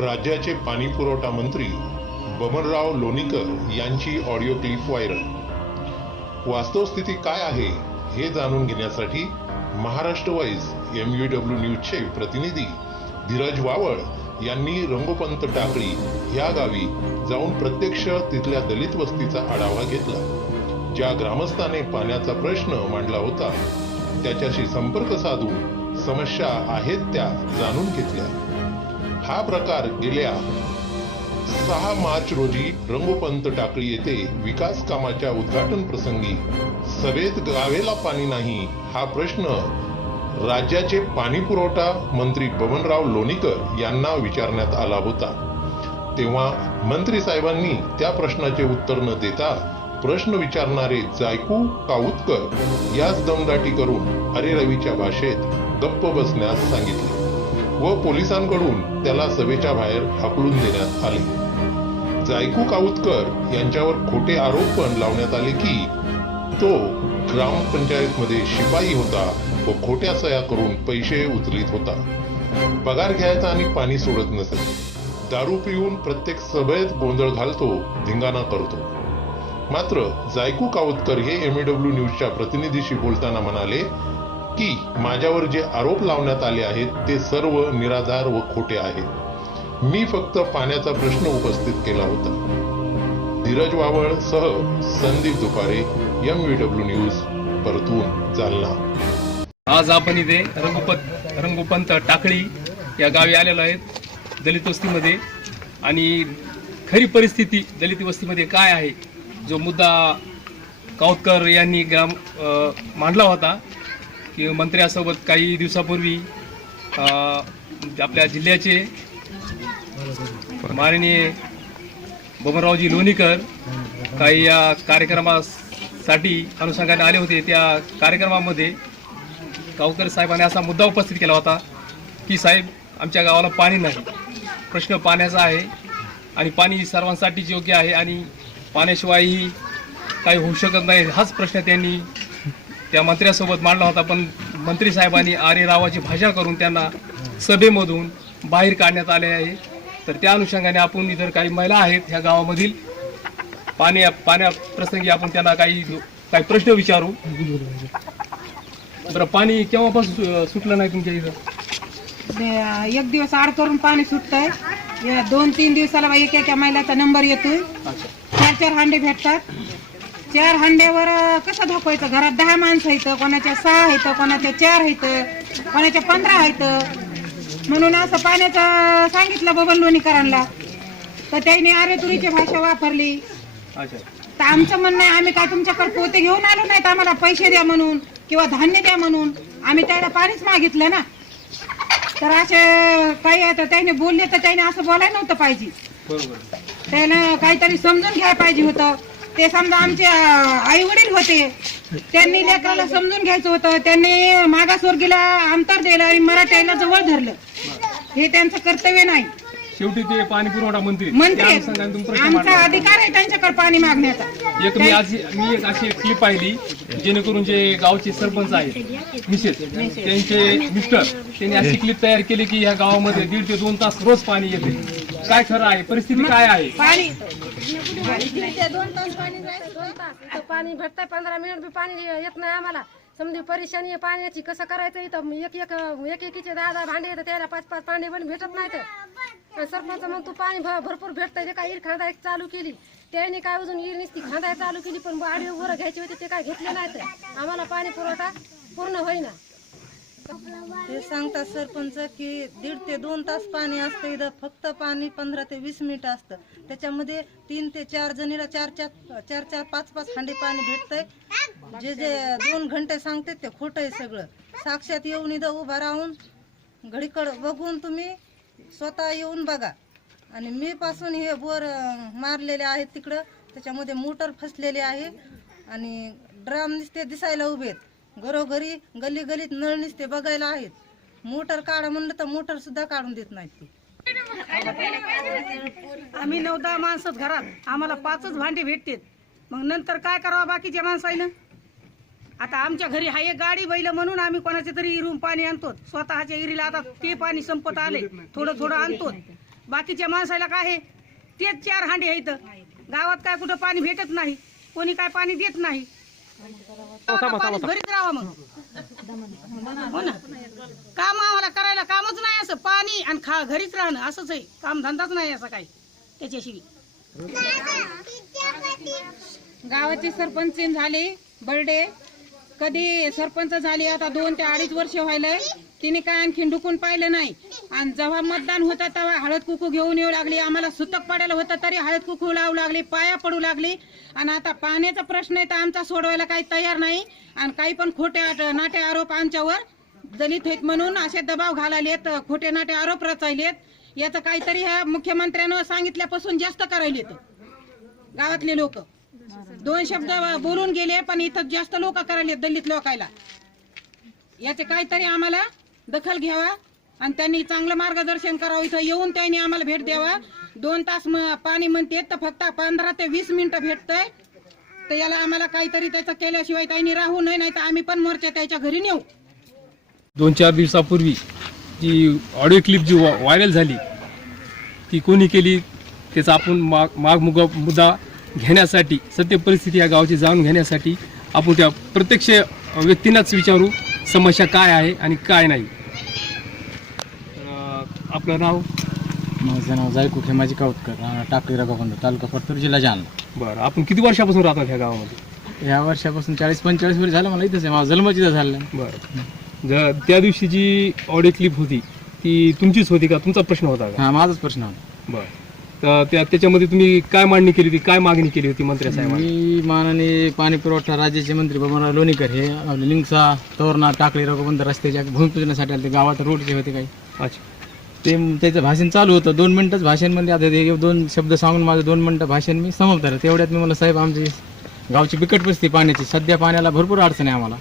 राज्याचे पाणी पुरवठा मंत्री बबनराव लोणीकर यांची ऑडिओ क्लिप व्हायरल. वास्तवस्थिती काय आहे हे जाणून घेण्यासाठी Maharashtra wise M U W न्यूजचे प्रतिनिधी धीरज वावळ यांनी रंगोपंत टाकळी या गावी जाऊन प्रत्यक्ष तिथल्या दलित वस्तीचा आढावा घेतला. ज्या ग्रामस्थाने पाण्याचा प्रश्न मांडला होता त्याच्याशी संपर्क साधून समस्या आहेत त्या जाणून घेतल्या. हा प्रकार गेल्या सहा मार्च रोजी रंगपंत टाकळी येथे विकास कामाच्या उद्घाटन प्रसंगी सभेत गावेला पाणी नाही हा प्रश्न राज्याचे पाणी पुरवठा मंत्री बबनराव लोणीकर यांना विचारण्यात आला होता. तेव्हा मंत्री साहेबांनी त्या प्रश्नाचे उत्तर न देता प्रश्न विचारणारे जायकू काऊतकर याच दमदाटी करून अरे रवीच्या भाषेत गप्प बसण्यास सांगितले. व पोलिसांकडून त्याला सभेच्या बाहेर हाकलून देण्यात आले. जायकू काऊतकर यांच्यावर खोटे आरोप पण लावण्यात आले की तो ग्रामपंचायतमध्ये शिपाई होता व खोट्या सया करून पैसे उचलीत होता. पगार घ्यायचा आणि पाणी सोडत नसे. दारू पिऊन प्रत्येक सभेत गोंधळ घालतो धिंगाणा करतो. मात्र जायकू काऊतकर हे एमएडब्ल्यू न्यूजच्या प्रतिनिधीशी बोलताना म्हणाले की माझ्यावर जे आरोप लावण्यात आले आहेत ते सर्व निराधार व खोटे आहेत. मी फक्त पाण्याचा प्रश्न उपस्थित केला होता. धीरज वावळ सह Sandeep Dupare M W news परतून जालना. आज आपण इथे रंगोपत रंगोपंत टाकळी या गावी आलेलो आहेत दलित वस्तीमध्ये. आणि खरी परिस्थिती दलित वस्तीमध्ये काय आहे जो मुद्दा कावतकर यांनी ग्राम मांडला होता की मंत्र्यासोबत काही दिवसापूर्वी आपल्या जिल्ह्याचे माननीय बबनरावजी लोणीकर काही या कार्यक्रमासाठी अनुषंगाने आले होते. त्या कार्यक्रमामध्ये गावकर साहेबांनी असा मुद्दा उपस्थित केला होता की साहेब आमच्या गावाला पाणी नाही. प्रश्न पाण्याचा आहे आणि पाणी सर्वांसाठीच योग्य आहे आणि पाण्याशिवायही काही होऊ शकत नाही. हाच प्रश्न त्यांनी त्या मंत्र्यासोबत मांडला होता पण मंत्री साहेबांनी आरे रावाची भाषा करून त्यांना सभेमधून बाहेर काढण्यात आले आहे. तर त्या अनुषंगाने आपण इतर काही महिला आहेत ह्या गावामधील. पाण्या पाण्याप्रसंगी आपण त्यांना काही काही प्रश्न विचारू. बरं पाणी केव्हापासून सुटलं नाही तुमच्या इथं? एक दिवस आड करून पाणी सुटतंय. या दोन तीन दिवसाला एक एका महिलाचा नंबर येतोय. चार चार हांडे भेटतात. चार हांड्यावर कसं धोकायचं घरात दहा माणसं आहेत कोणाच्या सहा आहेत कोणाच्या चार आहेत कोणाच्या पंधरा आहेत. म्हणून असं पाण्याचं सांगितलं बबन लोणीकरांना. तर त्यांनी अरे तुरीची भाषा वापरली. तर आमचं म्हणणं आहे आम्ही काय तुमच्याकडे पोते घेऊन आलो नाहीत आम्हाला पैसे द्या म्हणून किंवा धान्य द्या म्हणून. आम्ही त्याला पाणीच मागितलं ना. तर असे काही आहे तर त्याने बोलले तर त्याने असं बोलायला नव्हतं पाहिजे. त्यानं काहीतरी समजून घ्यायला पाहिजे होतं. ते समजा आमचे आई वडील होते त्यांनी लेकराला समजून घ्यायचं होतं त्यांनी मागासवर्गीला अंतर दिलं आणि मराठ्याला जवळ धरलं. हे त्यांचं कर्तव्य नाही. शेवटी ते पाणी पुरवठा मंत्री. मंत्री त्या आहेत. अनुषंगाने तुम्ही प्रश्न आमचा मांडला. अधिकार आहे त्यांच्याकडे पाणी मागण्याचा. एक मी आज मी एक अशी क्लिप पाहिली जेणेकरून जे गावचे सरपंच आहेत मिसेस त्यांचे मिस्टर त्यांनी अशी क्लिप तयार केली की या गावामध्ये दीड ते दोन तास रोज पाणी येते. काय खरं आहे? परिस्थिती काय आहे? पाणी दोन तास पाणी दोन तास इथं पाणी भेटतंय पंधरा मिनिट बी पाणी येत नाही आम्हाला. समजी परेशानी आहे पाण्याची. कसं करायचं इथं? एक एक एक एकीचे दहा दहा भांडे येतं त्याला पाच पाच भांडे पण भेटत नाहीत. आणि सरपंच मग तू पाणी भरपूर भेटतंय. ते काय इर खांदा चालू केली. त्याने काय अजून इर नुसती खांदा चालू केली पण आडी वर घ्यायची होती ते काय घेतले नाहीत. आम्हाला पाणी पुरवठा पूर्ण होईना. ते सांगतात सरपंच की दीड ते दोन तास पाणी असतं इथं फक्त पाणी पंधरा ते वीस मिनिट असतं. त्याच्यामध्ये तीन ते चार जणीला चार चार चार चार पाच पाच हांडे पाणी भेटतंय. जे जे दोन घंटे सांगते ते खोटं आहे सगळं. साक्षात येऊन इथं उभा राहून घडीकडं बघून तुम्ही स्वतः येऊन बघा. आणि मी पासून हे बोर मारलेले आहेत तिकडं. त्याच्यामध्ये मोटर फसलेली आहे. आणि ड्राम दिसते दिसायला उभे आहेत. घरोघरी गल्ली गलीत नळ निसते बघायला आहेत. मोटर काढा म्हणलं तर मोटर सुद्धा काढून देत नाहीत ते. आम्ही नऊ दहा माणसं घरात. आम्हाला पाचच भांडी भेटतात मग नंतर काय करावं बाकीच्या माणसाईनं? आता आमच्या घरी हाय एक गाडी बैल म्हणून आम्ही कोणाचे तरी इरून पाणी आणतो स्वतःच्या इरीला आता ते पाणी संपत आले. थोडं थोडं आणतो बाकीच्या माणसाला काय आहे? तेच चार हांडे आहेत. गावात काय कुठं पाणी भेटत नाही. कोणी काय पाणी देत नाही. पाणी भरीत राहावं मग हो ना? काम आम्हाला करायला कामच नाही असं. पाणी आणि खा घरीच राहणं असंच आहे. काम धंदाच नाही असं काही. त्याच्याशिवाय गावाचे सरपंच झाले. बर्डे. कधी सरपंच झाले आता दोन ते अडीच वर्ष व्हायलंय. तिने काय आणखी डुकून पाहिलं नाही. आणि जेव्हा मतदान होतं तेव्हा हळद कुकू घेऊन येऊ लागली. आम्हाला सुतक पडायला होतं तरी हळद कुकू लावू लागली पाया पडू लागली. आणि आता पाण्याचा प्रश्न आहे तर आमचा सोडवायला काही तयार नाही. आणि काही पण खोटे नाटे आरोप आमच्यावर दलित आहेत म्हणून असे दबाव घालायलेत खोटे नाटे आरोप रचायलेत. याचं काहीतरी ह्या मुख्यमंत्र्यानं सांगितल्यापासून जास्त करायलेत. गावातले लोक. दोन शब्द बोलून गेले पण इथं जास्त लोक करायले दलित लोकायला. याचे काहीतरी आम्हाला दखल घ्यावा आणि त्यांनी चांगलं मार्गदर्शन करावं. इथं येऊन त्यांनी आम्हाला भेट द्यावा. दोन तास म- पाणी म्हणते तर फक्त पंधरा ते वीस मिनिटं भेटतंय. तर याला आम्हाला काहीतरी त्याचं केल्याशिवाय त्यांनी राहू नये नाही तर आम्ही पण मोर्चा त्याच्या घरी नेऊ. दोन चार दिवसापूर्वी जी ऑडिओ क्लिप जी व्हायरल झाली ती कोणी केली त्याचा आपण माग माग मुगा मुद्दा घेण्यासाठी सत्य परिस्थिती या गावाची जाणून घेण्यासाठी आपण त्या प्रत्यक्ष व्यक्तींनाच विचारू. समस्या काय आहे आणि काय नाही. अं, आपलं नाव? माझं नाव जायकू खेमाजी कावतकर टाकळी रगाबंद तालुका परतूर जिल्हा जालना. बरं आपण किती वर्षापासून राहतात ह्या गावामध्ये? या वर्षापासून चाळीस पंचेचाळीस वर्ष झालं मला इथंच आहे माझा जन्मच इथं झाला. बरं. ज त्या दिवशी जी ऑडिओ क्लिप होती ती तुमचीच होती का? तुमचा प्रश्न होता का? हा माझाच प्रश्न होता. बरं. तर त्या त्याच्यामध्ये तुम्ही काय मांडणी केली होती? काय मागणी केली होती मंत्री साहेबांनी? मी माननीय पाणी पुरवठा राज्याचे मंत्री बबनराव लोणीकर हे आपले लिंगसा तोरणा टाकळी रघुबंद रस्त्याच्या भूमिपूजनासाठी आले ते गावात रोडचे होते काही. अच्छा. ते त्याचं भाषण चालू होतं. दोन मिनिटच भाषणमध्ये आता ते दोन शब्द सांगून माझं दोन मिनिटं भाषण मी समाप्त तेवढ्यात मी मला साहेब आमची गावची बिकट परिस्थिती पाण्याची. सध्या पाण्याला भरपूर अडचण आहे आम्हाला.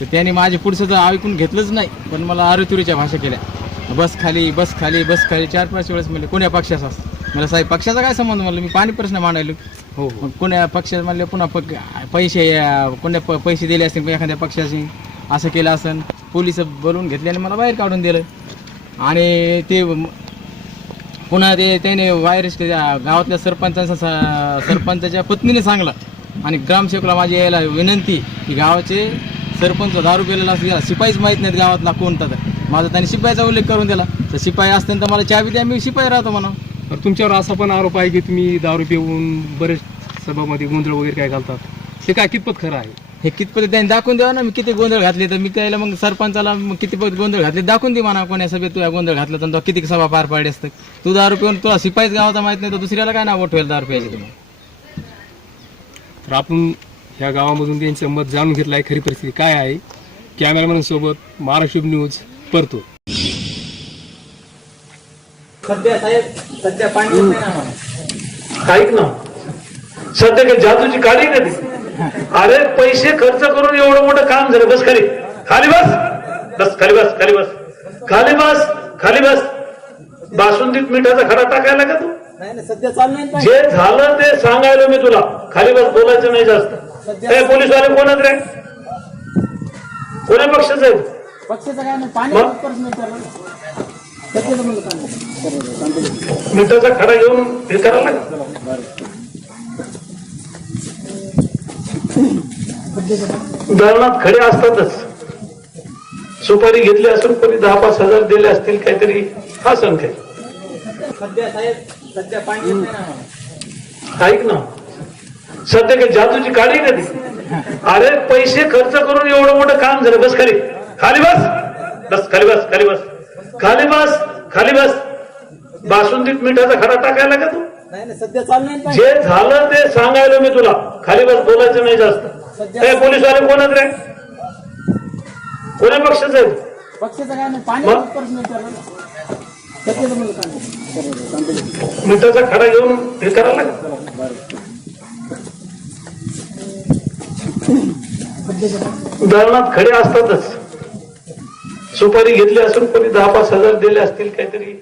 तर त्याने माझे पुढचं तर ऐकून घेतलंच नाही पण मला आरुतुरीच्या भाषा केल्या. बस खाली बस खाली बस खाली. चार पाच वेळेस म्हणले कोण्या पक्षाचा? मला साहेब पक्षाचा काय संबंध? म्हणलं मी पाणी प्रश्न मांडायलो हो हो. मग कोण्या पक्षात म्हणले पुन्हा पक- पैसे अं, कोण्या प- पैसे दिले असतील एखाद्या पक्षाशी असं केलं असन. पोलीस बोलवून घेतले आणि मला बाहेर काढून दिलं. आणि ते म- पुन्हा ते त्याने वायरस गावातल्या सरपंचांचा स- सरपंचाच्या पत्नीने सांगलं. आणि ग्रामसेवकला माझी यायला विनंती की गावाचे सरपंच दारू पिलेला असं शिपाईच माहीत नाहीत गावातला कोणता तर. माझा त्यांनी शिपाईचा उल्लेख करून दिला. तर शिपाई असतील तर मला चावी द्या मी शिपाई राहतो म्हणा तुमच्यावर असा पण आरोप आहे की तुम्ही दारू पिऊन बरेच सभामध्ये गोंधळ वगैरे काय घालतात? ते काय कितपत खरं आहे? हे कितपत त्यांनी दाखवून द्यावा ना मी किती गोंधळ घातले तर मी त्याला मग सरपंचाला मग किती पत गोंधळ घातले दाखवून दे म्हणा कोण्या सभेत तुला गोंधळ घातला तर तुला किती सभा पार पाडली असतं. तू दारू पिऊन तुला शिपाईच गावाचा माहीत नाही तर दुसऱ्याला काय नाव ठेवेल दारू प्यायचे तुम्ही तर आपण ह्या गावामधून त्यांचं मत जाणून घेतलं आहे खरी परिस्थिती काय आहे? कॅमेरामॅन सोबत महाराष्ट्र न्यूज परतो. सध्या साहेब सध्या पाणी ऐक ना सध्या काही जादूची काढी का ती अरे पैसे खर्च करून एवढं मोठं काम झालं. बस खाली. खाली बस. बस खाली बस खाली बस. खाली बस खाली बस. बासुंदीत मिठाचा खडा टाकायला का तू? सध्या चालू जे झालं ते सांगायला मी तुला. खाली बस बोलायचं नाही जास्त. हे पोलीसवाले कोणच रे? कोण्या पक्षाचं आहे? पक्षाचं काय नाही पाणी मग? मिठाचा खडा घेऊन हे करायला लागला धरणात खडे असतातच. सुपारी घेतली असून कोणी दहा पाच हजार दिले असतील काहीतरी हा संख्या नाही. ऐक ना. सध्या काही जादूची काढी का ती. अरे पैसे खर्च करून एवढं मोठं काम झालं बस खाली. खाली बस. बस खाली बस खाली बस. खाली बस खाली बस. बासुंदीत मिठाचा खडा टाकायला का तू? नाही नाही, सध्या. जे झालं ते सांगायला मी तुला. खाली बस बोलायचं नाही जास्त. हे पोलीसवाले कोणच रे? कोण्या पक्षाचं आहे काय नाही पाणी. मिठाचा खडा घेऊन हे करायला धरणात खडे असतातच. सुपारी घेतली असून कोणी दहा पाच हजार दिले असतील काहीतरी.